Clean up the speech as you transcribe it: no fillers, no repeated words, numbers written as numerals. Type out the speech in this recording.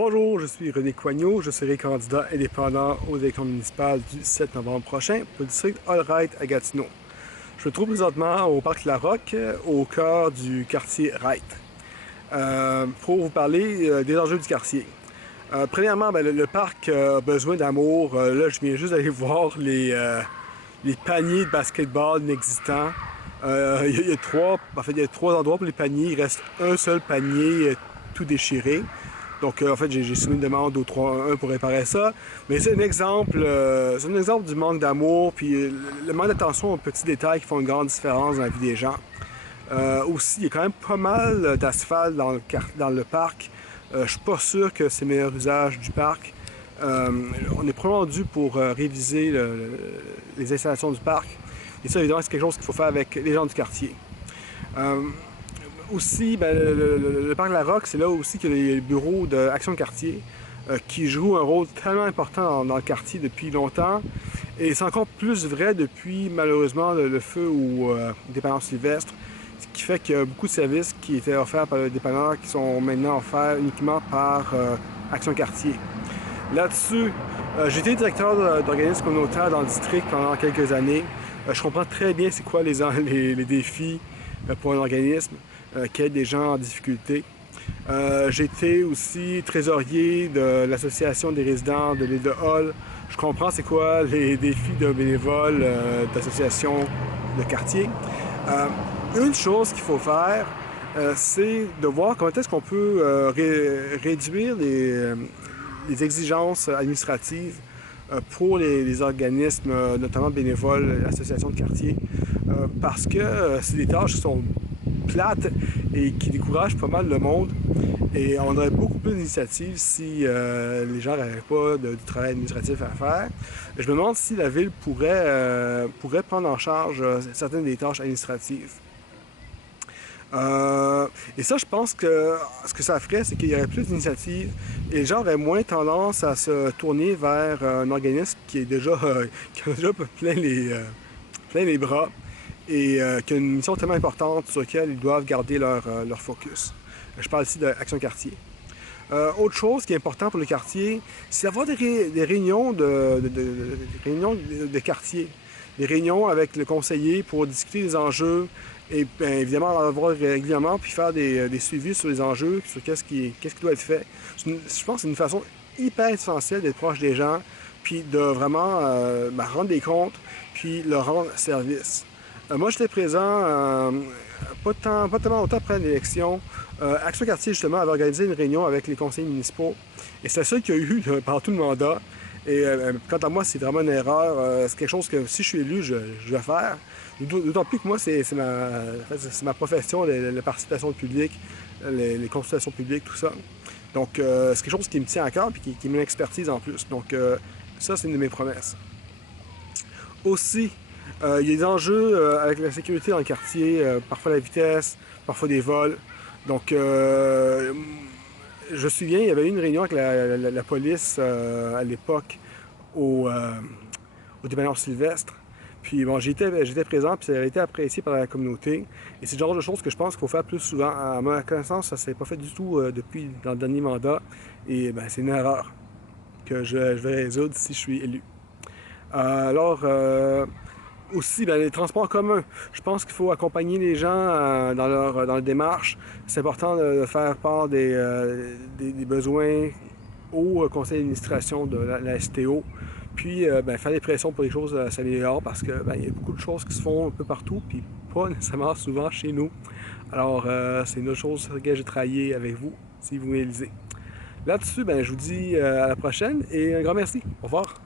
Bonjour, je suis René Coignot, je serai candidat indépendant aux élections municipales du 7 novembre prochain pour le district All-Right à Gatineau. Je me trouve présentement au parc La Roque, au cœur du quartier Wright, pour vous parler des enjeux du quartier. Premièrement, le parc a besoin d'amour. Là, je viens juste d'aller voir les paniers de basketball inexistants. Il y a trois endroits pour les paniers. Il reste un seul panier tout déchiré. Donc, en fait, j'ai soumis une demande au 311 pour réparer ça. Mais c'est un exemple du manque d'amour, puis le manque d'attention aux petits détails qui font une grande différence dans la vie des gens. Aussi, il y a quand même pas mal d'asphalte dans le parc. Je suis pas sûr que c'est le meilleur usage du parc. On est probablement dû pour réviser les installations du parc. Et ça, évidemment, c'est quelque chose qu'il faut faire avec les gens du quartier. Aussi, le parc La Roque, c'est là aussi qu'il y a les bureaux d'Action Quartier qui jouent un rôle tellement important dans le quartier depuis longtemps. Et c'est encore plus vrai depuis, malheureusement, le feu au dépanneur Sylvestre, ce qui fait qu'il y a beaucoup de services qui étaient offerts par le dépanneur qui sont maintenant offerts uniquement par Action Quartier. Là-dessus, j'ai été directeur d'organismes communautaires dans le district pendant quelques années. Je comprends très bien c'est quoi les défis pour un organisme qui aide des gens en difficulté. J'ai été aussi trésorier de l'Association des résidents de l'île de Hull. Je comprends c'est quoi les défis d'un bénévole d'association de quartier. Une chose qu'il faut faire, c'est de voir comment est-ce qu'on peut réduire les exigences administratives pour les organismes, notamment bénévoles, associations de quartier, parce que c'est des tâches qui sont plates et qui découragent pas mal le monde. Et on aurait beaucoup plus d'initiatives si les gens n'avaient pas du travail administratif à faire. Je me demande si la ville pourrait prendre en charge certaines des tâches administratives. Et ça, je pense que ce que ça ferait, c'est qu'il y aurait plus d'initiatives et les gens auraient moins tendance à se tourner vers un organisme qui a déjà plein les bras et qui a une mission tellement importante sur laquelle ils doivent garder leur focus. Je parle ici d'Action Quartier. Autre chose qui est important pour le quartier, c'est d'avoir des réunions de quartier. Des réunions avec le conseiller pour discuter des enjeux et bien, évidemment en avoir régulièrement puis faire des suivis sur les enjeux, sur qu'est-ce qui doit être fait. Je pense que c'est une façon hyper essentielle d'être proche des gens puis de vraiment rendre des comptes puis leur rendre service. Moi, j'étais présent pas tellement longtemps après l'élection. Action Quartier, justement, avait organisé une réunion avec les conseillers municipaux. Et c'est ça qu'il y a eu pendant tout le mandat. Et quant à moi, c'est vraiment une erreur. C'est quelque chose que, si je suis élu, je vais faire. D'autant plus que moi, c'est ma profession, la participation publique, les consultations publiques, tout ça. Donc, c'est quelque chose qui me tient à cœur et qui est mon expertise en plus. Donc, ça, c'est une de mes promesses. Aussi, il y a des enjeux avec la sécurité dans le quartier, parfois la vitesse, parfois des vols. Donc, je me souviens, il y avait eu une réunion avec la police à l'époque au dépanneur Sylvestre. Puis bon, j'étais présent, puis ça avait été apprécié par la communauté. Et c'est le genre de choses que je pense qu'il faut faire plus souvent. À ma connaissance, ça ne s'est pas fait du tout dans le dernier mandat. Et c'est une erreur que je vais résoudre si je suis élu. Aussi, les transports communs. Je pense qu'il faut accompagner les gens dans leur démarche. C'est important de faire part des besoins au conseil d'administration de la STO. Puis, faire des pressions pour les choses s'améliorent parce que il y a beaucoup de choses qui se font un peu partout, puis pas nécessairement souvent chez nous. Alors, c'est une autre chose sur laquelle j'ai travaillé avec vous, si vous m'élisez. Là-dessus, je vous dis à la prochaine et un grand merci. Au revoir.